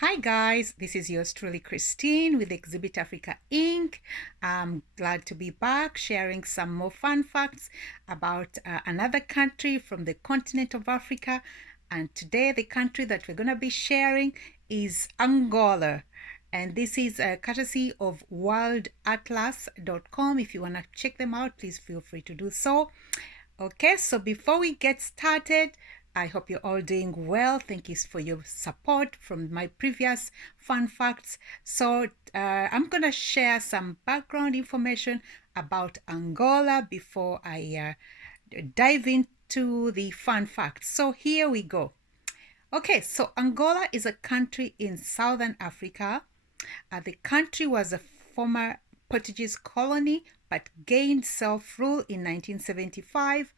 Hi guys, this is yours truly Christine with Exhibit Africa Inc. I'm glad to be back sharing some more fun facts about another country from the continent of Africa. And today the country that we're going to be sharing is Angola. And this is courtesy of worldatlas.com. If you want to check them out, please feel free to do so. Okay, so before we get started, I hope you're all doing well. Thank you for your support from my previous fun facts. So I'm going to share some background information about Angola before I dive into the fun facts. So here we go. Okay, so Angola is a country in Southern Africa. The country was a former Portuguese colony but gained self-rule in 1975.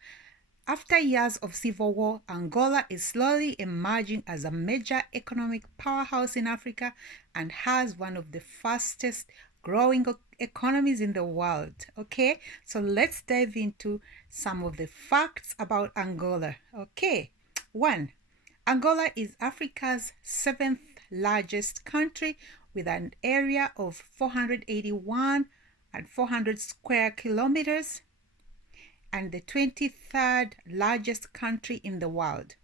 After years of civil war, Angola is slowly emerging as a major economic powerhouse in Africa and has one of the fastest growing economies in the world. Okay, so let's dive into some of the facts about Angola. Okay, 1. Angola is Africa's 7th largest country with an area of 481 and 400 square kilometers and the 23rd largest country in the world.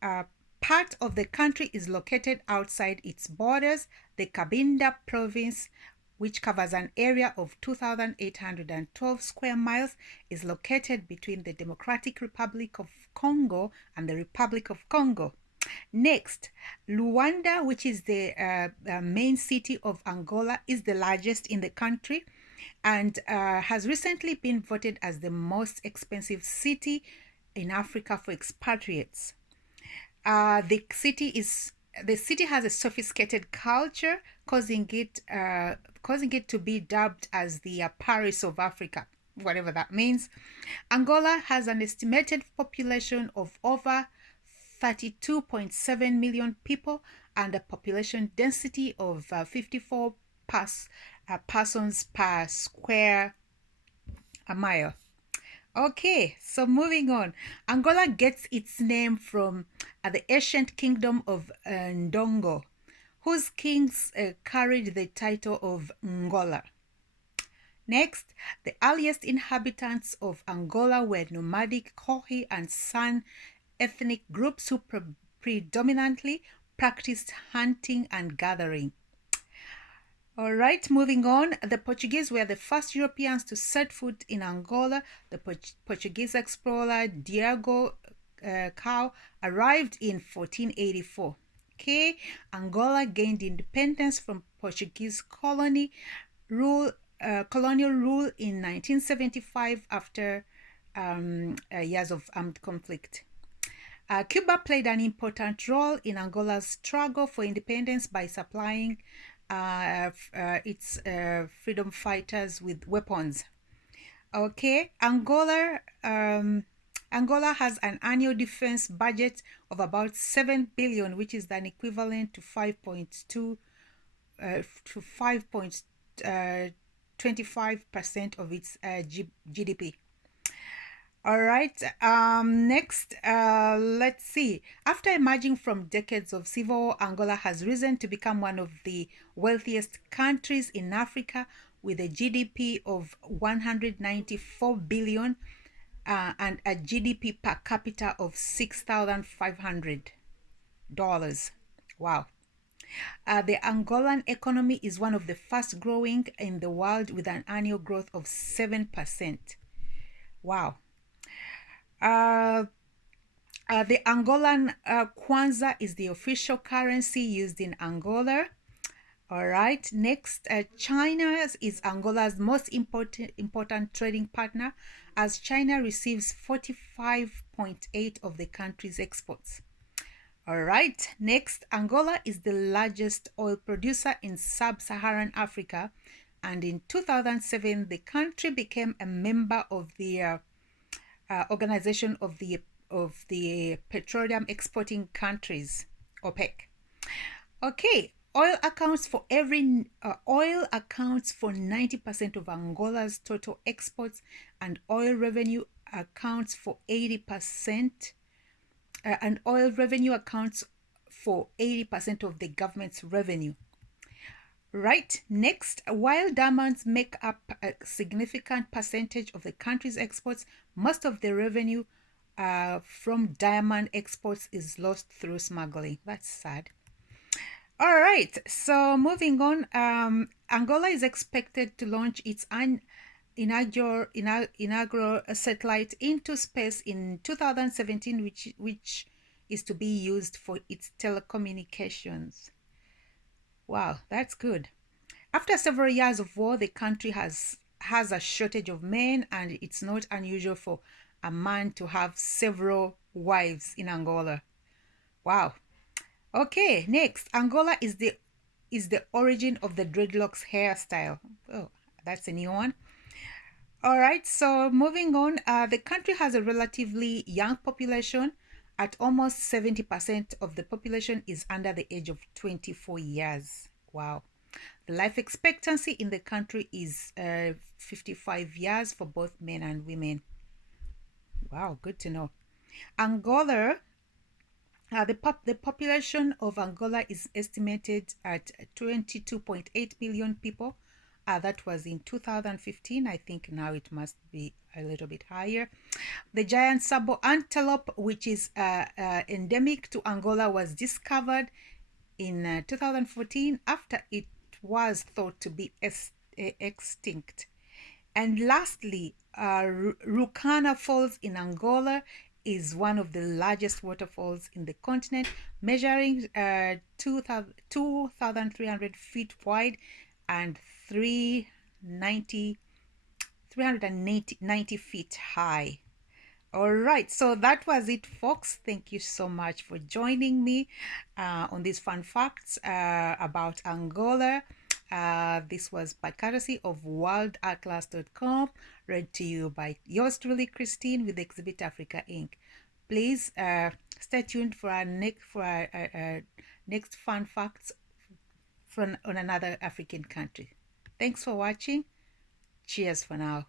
Part of the country is located outside its borders. The Cabinda province, which covers an area of 2,812 square miles, is located between the Democratic Republic of Congo and the Republic of Congo. Next, Luanda, which is the main city of Angola, is the largest in the country and has recently been voted as the most expensive city in Africa for expatriates. The city has a sophisticated culture, causing it to be dubbed as the Paris of Africa, whatever that means. Angola has an estimated population of over 32.7 million people and a population density of 54 persons per square mile. Okay, so moving on. Angola gets its name from the ancient kingdom of Ndongo, whose kings carried the title of Ngola. Next, the earliest inhabitants of Angola were nomadic Kohi and San ethnic groups who predominantly practiced hunting and gathering. All right, moving on. The Portuguese were the first Europeans to set foot in Angola. The Portuguese explorer Diego Cao arrived in 1484. Okay, Angola gained independence from Portuguese colonial rule in 1975 after years of armed conflict. Cuba played an important role in Angola's struggle for independence by supplying its freedom fighters with weapons. Okay, Angola has an annual defense budget of about 7 billion, which is an equivalent to 5.25% of its GDP. All right, next, let's see. After emerging from decades of civil war, Angola has risen to become one of the wealthiest countries in Africa with a GDP of 194 billion and a GDP per capita of $6,500. Wow. The Angolan economy is one of the fast growing in the world with an annual growth of 7%. Wow. The Angolan kwanza is the official currency used in Angola. All right. Next, China is Angola's most important trading partner, as China receives 45.8% of the country's exports. All right. Next, Angola is the largest oil producer in Sub-Saharan Africa, and in 2007, the country became a member of the Organization of the Petroleum Exporting Countries, OPEC. Okay, oil accounts for 90% of Angola's total exports, and oil revenue accounts for 80%. And oil revenue accounts for 80% of the government's revenue. Right, next, while diamonds make up a significant percentage of the country's exports, most of the revenue from diamond exports is lost through smuggling. That's sad. All right, so moving on, Angola is expected to launch its inaugural satellite into space in 2017, which is to be used for its telecommunications. Wow, that's good. After several years of war, the country has a shortage of men, and it's not unusual for a man to have several wives in Angola. Wow. Okay, next, Angola is the origin of the dreadlocks hairstyle. Oh, that's a new one. All right, so moving on, the country has a relatively young population. At almost 70% of the population is under the age of 24 years. Wow. The life expectancy in the country is 55 years for both men and women. Wow, good to know. Angola, the population of Angola is estimated at 22.8 million people. That was in 2015. I think now it must be a little bit higher. The giant sabo antelope, which is endemic to Angola, was discovered in 2014 after it was thought to be extinct. And lastly, Rucana Falls in Angola is one of the largest waterfalls in the continent, measuring 2,300 feet wide and 390 feet high. All right, so that was it, folks. Thank you so much for joining me on these fun facts about Angola. This was by courtesy of worldatlas.com, read to you by yours truly, Christine, with Exhibit Africa Inc. Please stay tuned for our next fun facts on another African country. Thanks for watching. Cheers for now.